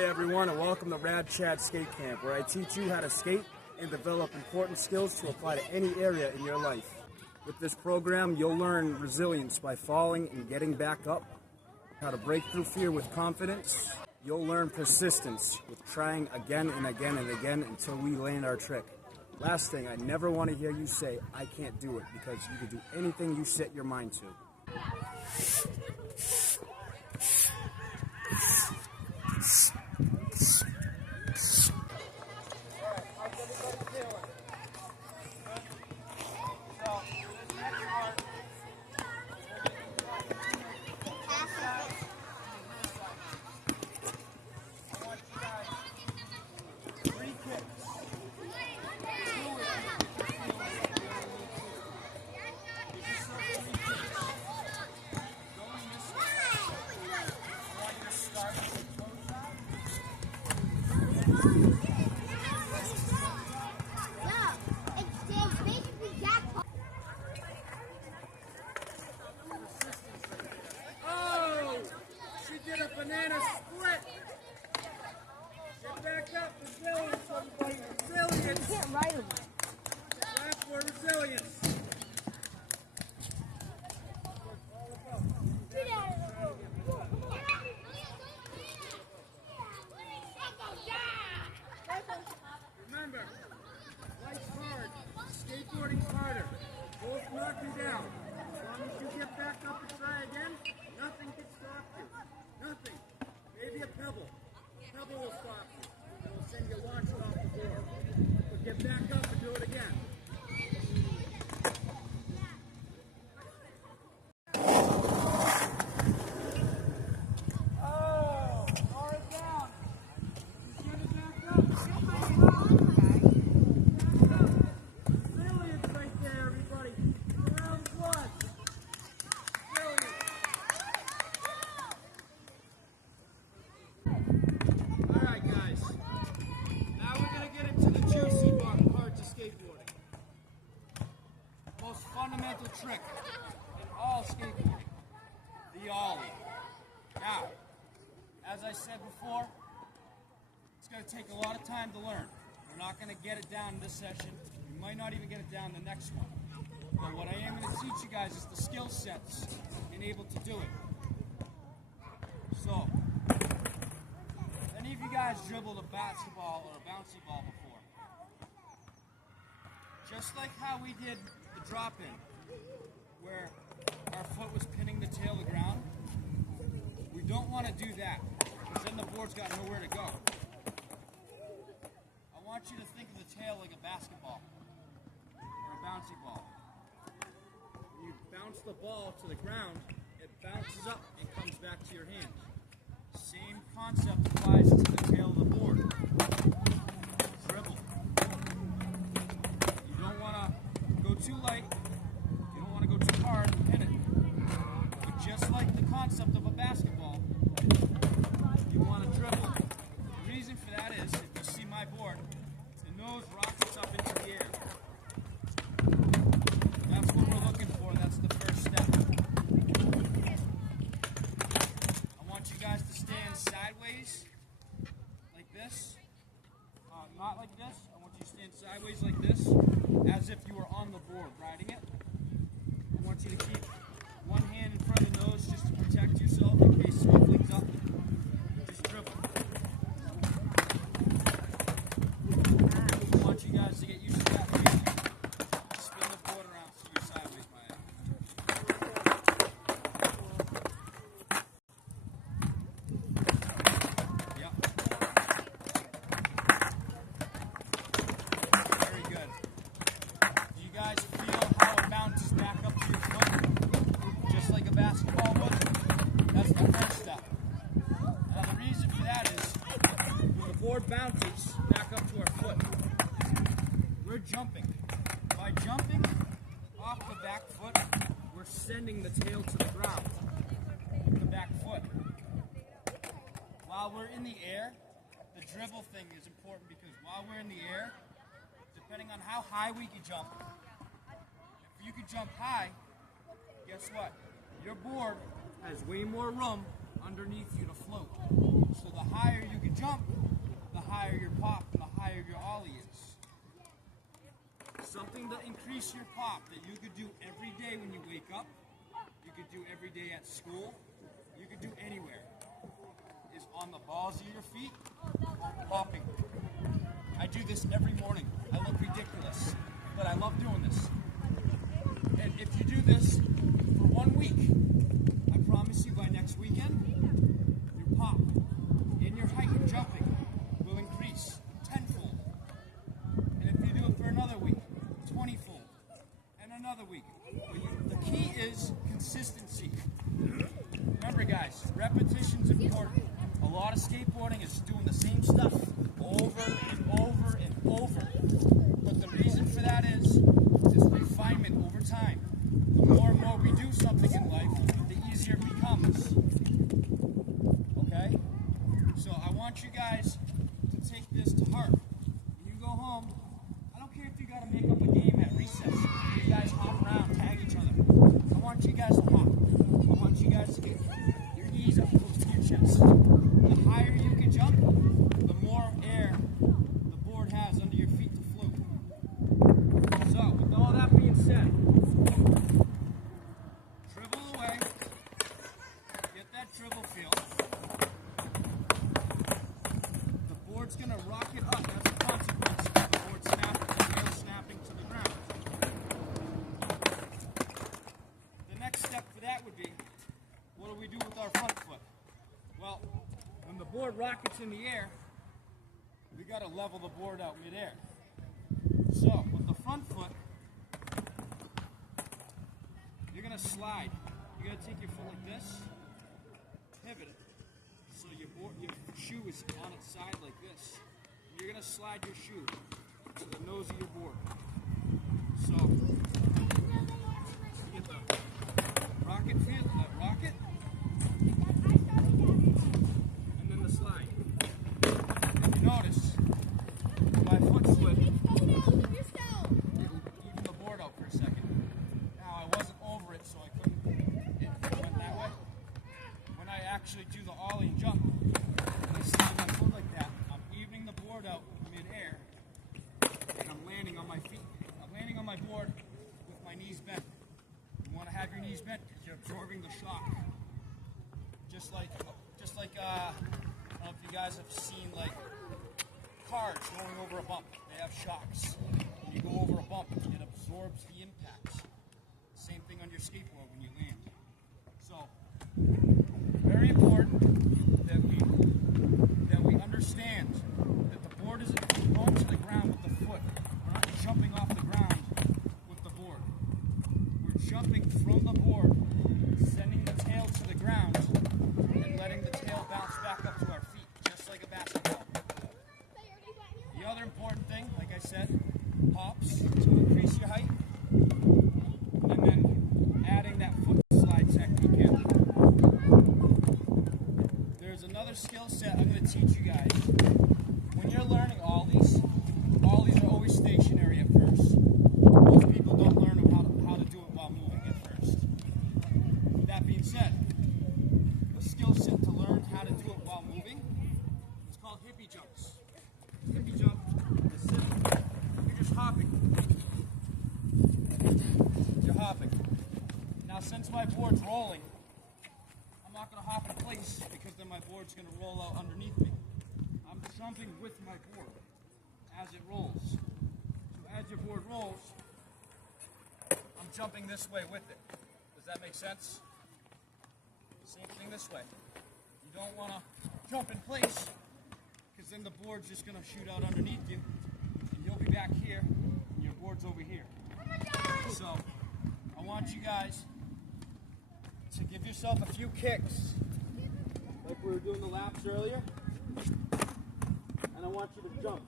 Hey everyone, and welcome to Rad Chad Skate Camp, where I teach you how to skate and develop important skills to apply to any area in your life. With this program, you'll learn resilience by falling and getting back up, how to break through fear with confidence. You'll learn persistence with trying again and again and again until we land our trick. Last thing, I never want to hear you say, I can't do it, because you can do anything you set your mind to. Banana split. Get back up, resilience, everybody. Resilience. You can't ride them. Clap for resilience. Remember, life's hard. Skateboarding's harder. Both knock you down. As long as you get back up and try again, nothing can stop you. Nothing. Maybe a pebble. A pebble will stop you. It will send you launching off the board. But get back up and do it again. Oh, bar it down. Get it back up. Resilience right there, everybody. Round one. Resilience. Alright guys, now we're going to get into the juicy parts of skateboarding. Most fundamental trick in all skateboarding, the ollie. Now, as I said before, it's going to take a lot of time to learn. We're not going to get it down in this session. We might not even get it down in the next one. But what I am going to teach you guys is the skill sets and able to do it. So, any of you guys dribbled a basketball or a bouncy ball before? Just like how we did the drop-in, where our foot was pinning the tail of the ground, we don't want to do that, because then the board's got nowhere to go. I want you to think of the tail like a basketball, or a bouncy ball. When you bounce the ball to the ground, it bounces up and comes back to your hand. Same concept applies to the tail of the board. Dribble. You don't want to go too light. You don't want to go too hard and pin it. But just like the concept of a basketball, you want to dribble. The reason for that is, if you see my board, the nose rockets up into the air. That's what we're looking for. That's the first step. I want you guys to stand sideways, like this. Not like this. I want you to stand sideways like this, as if you were on the board riding it. I want you to keep one hand in front of the nose just to protect yourself in case smoke leaks up. Just dribble. I want you guys to get used to that. Spin the board around so you're sideways by it. Very good. Do you guys feel how it bounces back up to your foot? Just like a basketball would? That's the first step. Now the reason for that is, when the board bounces back up to our foot, we're jumping. By jumping off the back foot, we're sending the tail to the ground with the back foot. While we're in the air, the dribble thing is important, because while we're in the air, depending on how high we can jump, if you can jump high, guess what? Your board has way more room underneath you to float. So the higher you can jump, to increase your pop that you could do every day when you wake up, you could do every day at school, you could do anywhere, is on the balls of your feet, popping. I do this every morning. I look ridiculous, but I love doing this. And if you do this for 1 week, I promise you by next weekend, your pop and your height and jumping will increase tenfold. And if you do it for another week, 20-fold. And another week. The key is consistency. Remember guys, repetition's important. A lot of skateboarding is doing the same stuff over and over and over. But the reason for that is refinement over time. The more and more we do something in life, the easier it becomes. Okay? So I want you guys to take this to heart. When you go home, I don't care if you got to make up a game at recess. You guys hop around, tag each other. I want you guys to hop. I want you guys to get your knees up close to your chest. The higher you can jump, the more air the board has under your feet to float. So, with all that being said, dribble away. Get that dribble feel. The board's going to rock it up as a consequence of the board snapping, the tail snapping to the ground. The next step for that would be, what do we do with our front foot? Well, when the board rockets in the air, we got to level the board out midair. So, with the front foot, you're going to slide. You're going to take your foot like this, pivot it. So your shoe is on its side like this. And you're going to slide your shoe to the nose of your board. So, you get the rocket feel, that rocket, and then the slide. If you notice, my foot slid, even the board out for a second. Now I wasn't over it, so I couldn't, it went that way. When I actually do the ollie and jump, and I slide my foot like that, I'm evening the board out mid-air, and I'm landing on my feet. I'm landing on my board with my knees bent. You want to have your knees bent because you're absorbing the shock. Just like I don't know if you guys have seen like cars going over a bump. They have shocks. When you go over a bump, it absorbs the impacts. Same thing on your skateboard when you land. So, very important that we understand that the board isn't going to the ground with the foot. We're not jumping off the ground with the board. We're jumping from the board, sending the tail to the ground, and letting the tail bounce back up to our feet, just like a basketball. The other important thing, like I said, pops to increase your height, and then adding that foot slide technique in. There's another skill set I'm going to teach you guys. When you're learning ollies are always stationary at first. Most people don't learn how to do it while moving at first. With that being said, the skill set to learn how to do it while moving is called hippie jumps. Hippie jump is simple. You're just hopping. You're hopping. Now since my board's rolling, I'm not going to hop in place because then my board's going to roll out underneath me. I'm jumping with my board as it rolls. So as your board rolls, I'm jumping this way with it. Does that make sense? Same thing this way. You don't want to jump in place because then the board's just going to shoot out underneath you and you'll be back here and your board's over here. So I want you guys to give yourself a few kicks like we were doing the laps earlier, and I want you to jump.